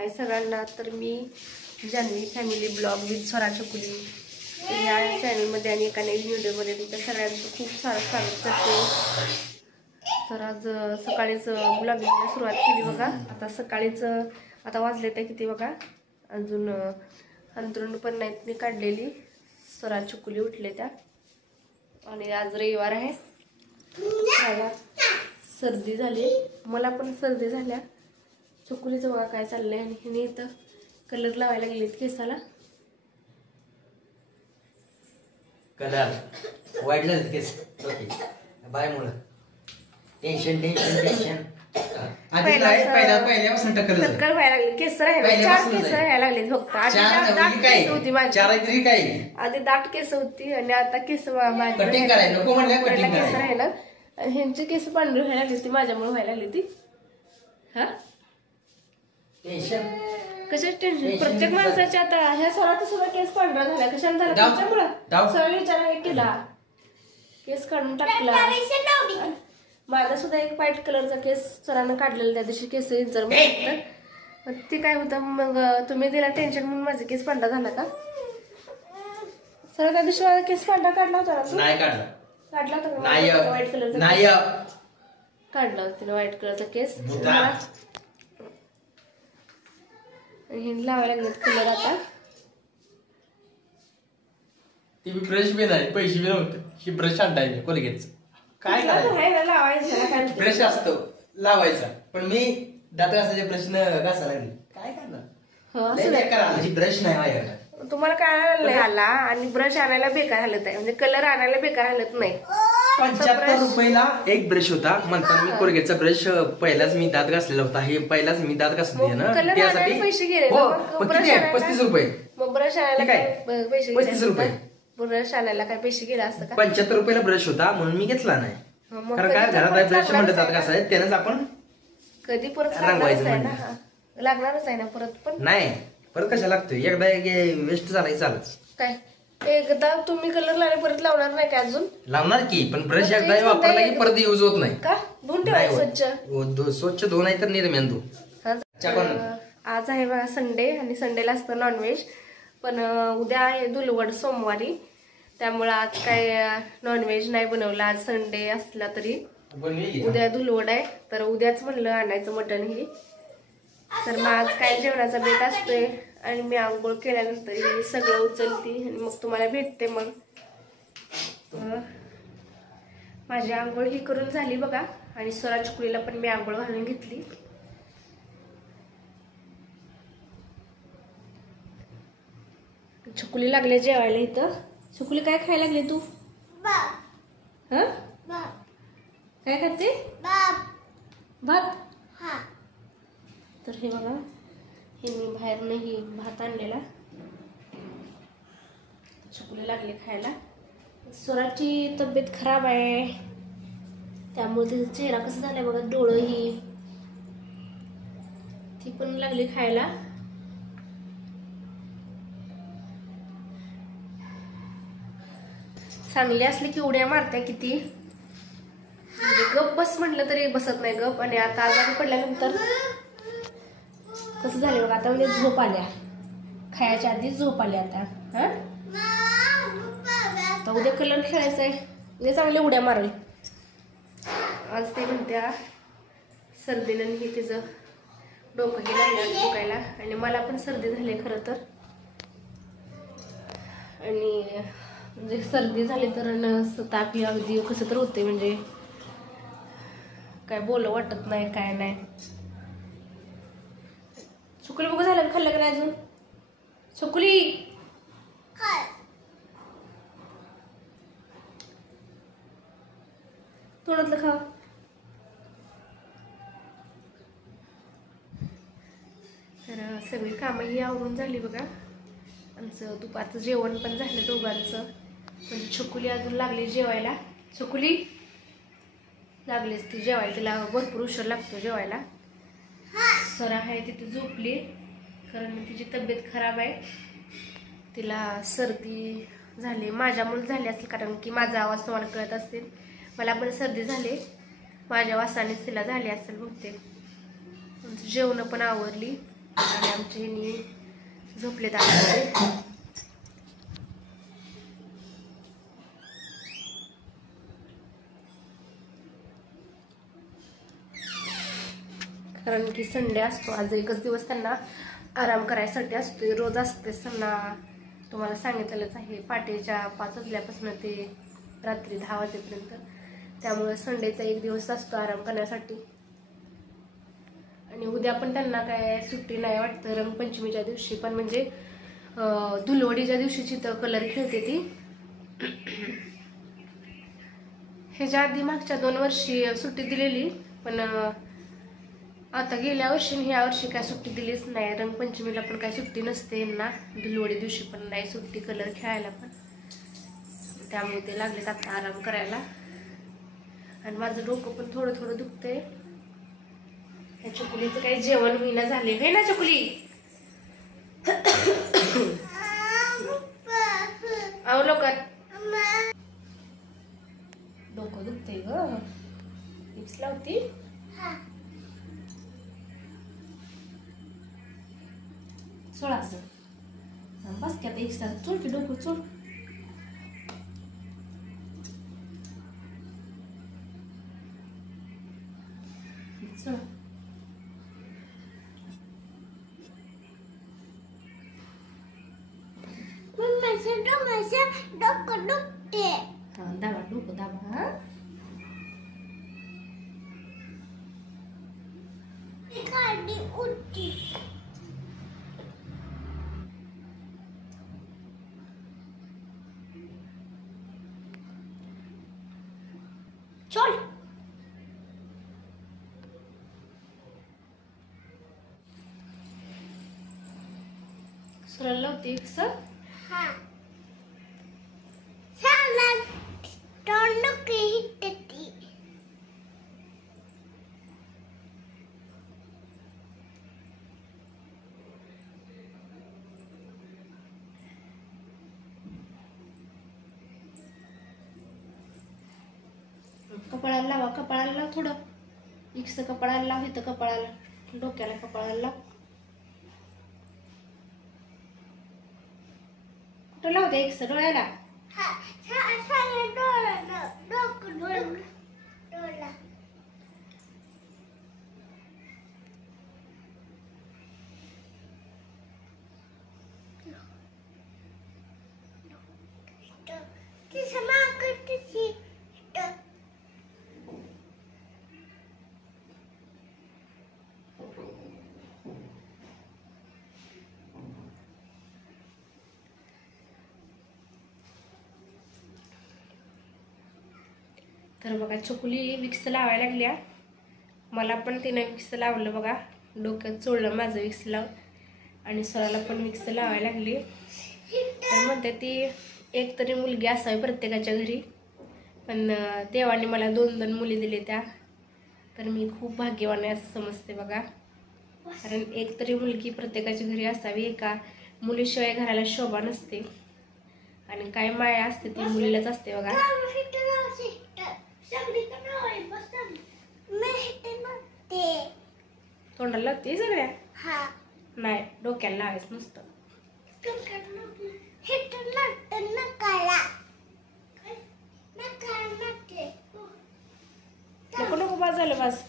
हाय सगळ्यांना. तर मी Janhavi family blog with Swara Chakuli या चॅनलमध्ये आणि एका नवीन व्हिडिओमध्ये तुमच्या सगळ्यांचं खूप सारं स्वागत करते. तर आज सकाळीच ब्लॉगिंगला सुरुवात केली बघा. आता सकाळीच आता वाजले ते किती बघा, अजून अंतरुण पण नाहीत मी काढलेली. स्वरा चकुली उठले त्या आणि आज रविवार आहे. मला सर्दी झाली, मला पण सर्दी झाल्या. चकुलीचं बघा काय चाललंय. आणि हिने इथं कलर लावायला गेलेत केसाला. कलर वाईट झाले केस बाय मुळे टेन्शन टेन्शन टेन्शन पहिल्यापासून टक्कर व्हायला लागली. केस राहायला 4 केस राहायला लागले फक्त. आधी दाट केस होती माझी, आधी दाट केस होती आणि आता केस कटिंग करायला नको म्हणलं कटिंग केस राहिला. ह्यांची केस पांढरी व्हायला लागली ती माझ्यामुळे व्हायला लागली ती. हा टेन्शन कशाच टेन्शन. प्रत्येक माणसाच्या आता ह्या स्वराचा सुद्धा केस पांढरा झाला. कशाला झाला त्याच्यामुळं सगळं विचार केला, केस काढून टाकला. माझा सुद्धा एक व्हाईट कलरचा केस सरांना काढलेला त्या दिवशी केस इंचर तर ते काय होतं. मग तुम्ही दिला टेन्शन म्हणून माझा केस पांढरा झाला का? सर त्या दिवशी माझा केस पांढरा काढला होता ना? नाही काढला. काढला होता व्हाईट कलरचा नाही काढला होता तिने व्हाईट कलरचा केस. हे लावायला लागलेत कलर आता. ती ब्रश बी नाही, पैसे बी नव्हते. ही ब्रश आणताय कोलगेटचं काय लावायचं ब्रश असतो लावायचा, पण मी दात घासायच्या ब्रशनं घासायला लागली. काय करणार ब्रश नाही माझ्याकडे. तुम्हाला काय आला आणि ब्रश आणायला बेकार हालत आहे, म्हणजे कलर आणायला बेकार हालत नाही. 75 रुपयाला एक ब्रश होता. म्हणताना मी कोलगेटचा ब्रश पहिलाच मी दात घासलेला होता. हे पहिलाच मी दात घासले ना त्यासाठी पैसे गेले. 35 रुपये. मग ब्रश आणायला काय पैसे 35 रुपये. ब्रश आणायला काय पैसे गेले असतं का? 75 रुपयाला ब्रश होता म्हणून मी घेतला नाही. कारण काय घरात ब्रश म्हणतात दात घासाय त्यानंच आपण कधी परत रंगवायचं लागणारच आहे ना परत. पण नाही परत कशा लागतोय, एकदा वेस्ट झालाय चालच. काय एकदा तुम्ही कलर लावले परत लावणार नाही का? अजून लावणार की, पण ब्रश एकदा वापरला की परत यूज होत नाही का? धुवून ठेवायचं स्वच्छ धुवून आहे तर निर्म्यान धु. आज आहे बघा संडे आणि संडेला असतं नॉनव्हेज. पण उद्या आहे धुलवड सोमवारी, त्यामुळे आज काय नॉनव्हेज नाही बनवलं. आज संडे असला तरी उद्या धुलवड आहे, तर उद्याच म्हणलं आणायचं मटण ही. तर मग आज काय जेवणाचा बेत असतोय आणि मी आंघोळ केल्यानंतर सगळं उचलती आणि मग तुम्हाला भेटते. मग माझी आंघोळ ही करून झाली बघा आणि स्वरा चकुलीला पण मी आंघोळ घालून घेतली. चकुली लागले जेवायला इथं. चकुली काय खायला लागले तू? हा काय खाते? भात. तर हे बघा, हे मी बाहेरनं ही भात आणलेला. चकुली लागले खायला. स्वराची तब्येत खराब आहे त्यामुळे तिचा चेहरा कसा झालाय बघा, डोळं ही ती पण लागली खायला. चांगली असली की उड्या मारत्या किती, म्हणजे गप बस म्हटलं तरी बसत नाही गप. आणि आता आजारी पडल्यानंतर कसं झालं बघा, आता म्हणजे झोप आल्या, खायच्या आधी झोप आल्या आता. हा आता उद्या कलर खेळायचा आहे, उद्या चांगले उड्या मारेल. आज ते म्हणत्या सर्दीनं हे तिचं डोकंही लागलं दुखायला आणि मला पण सर्दी झाली खरं तर. आणि म्हणजे सर्दी झाली तर ताप अगदी कसं तर होते, म्हणजे काय बोल वाटत नाही काय नाही. चकुली बघू झालं खाल्लं का नाही अजून? चकुली तोंडातलं खा. तर सगळी कामं ही आवरून झाली बघा. आमचं दुपारचं जेवण पण झालं दोघांचं. पण चकुली अजून लागली जेवायला. चकुली लागलीच ती जेवायला, तिला भरपूर उशीर लागतो जेवायला. स्वरा आहे तिथे झोपली कारण तिची तब्येत खराब आहे. तिला सर्दी झाली, माझ्यामुळे झाली असेल कारण की माझा आवाज तुम्हाला कळत असेल. मला पण सर्दी झाली, माझ्या वासानेच तिला झाली असेल बहुतेक. जेवण पण आवरली. आणि आमचे ह्यांनी झोपलेत आतमध्ये. कारण की संडे असतो, आज एकच दिवस त्यांना आराम करायसाठी असतो. रोज असते त्यांना, तुम्हाला सांगितलेलंच आहे, पहाटेच्या 5 वाजल्यापासून ते रात्री 10 वाजेपर्यंत. त्यामुळे संडेचा एक दिवस असतो आराम करण्यासाठी. आणि उद्या पण त्यांना काय सुट्टी नाही वाटतं, रंगपंचमीच्या दिवशी पण, म्हणजे धुलवडीच्या दिवशीची तर कलर खेळते ती. ह्याच्या आधी मागच्या 2 वर्षी सुट्टी दिलेली, पण आता गेल्या वर्षी आणि ह्या वर्षी काय सुट्टी दिलीच नाही. रंगपंचमीला पण काय सुट्टी नसते ना, धुलवडी दिवशी पण नाही सुट्टी कलर खेळायला पण. त्यामुळे ते लागलेत आता आराम करायला. आणि माझं डोकं पण थोडं थोडं दुखतंय. ह्या चकुलीचं काही जेवण होईना झाले, हे ना चकुली. आव लवकर, डोकं दुखतंय ग. विक्स लावती. सोड असं बस की आता एक साथ चोड की डोकं चोड. चल डोकं दुखते. हा दाबा डोकं दाबा. हा उठती. चल सरळ लावते सर. हा चालेल. तोंड किती कपाळाला लावा, कपाळाला लाव थोडं. इक्स कपाळाला लाव, इथं कपाळाला, डोक्याला कपाळाला लाव. कुठं लावते इक्स? डोळ्याला. तर बघा चकुली विक्स लावायला लागल्या. मला पण तिने विक्स लावलं बघा, डोक्यात चोळलं माझं विक्स लाव. आणि स्वराला पण विक्स लावायला लागली. तर म्हणते ती एक तरी मुलगी असावी प्रत्येकाच्या घरी, पण देवाने मला 2 मुली दिले त्या, तर मी खूप भाग्यवान आहे असं समजते बघा. कारण एक तरी मुलगी प्रत्येकाच्या घरी असावी. एका मुलीशिवाय घराला शोभा नसते, आणि काय माया असते ती मुलीलाच असते बघा. तोंडाला लागते सगळ्या. नाही, डोक्याला लावायचं नुसतं. नको नको, बाज झालं बाज.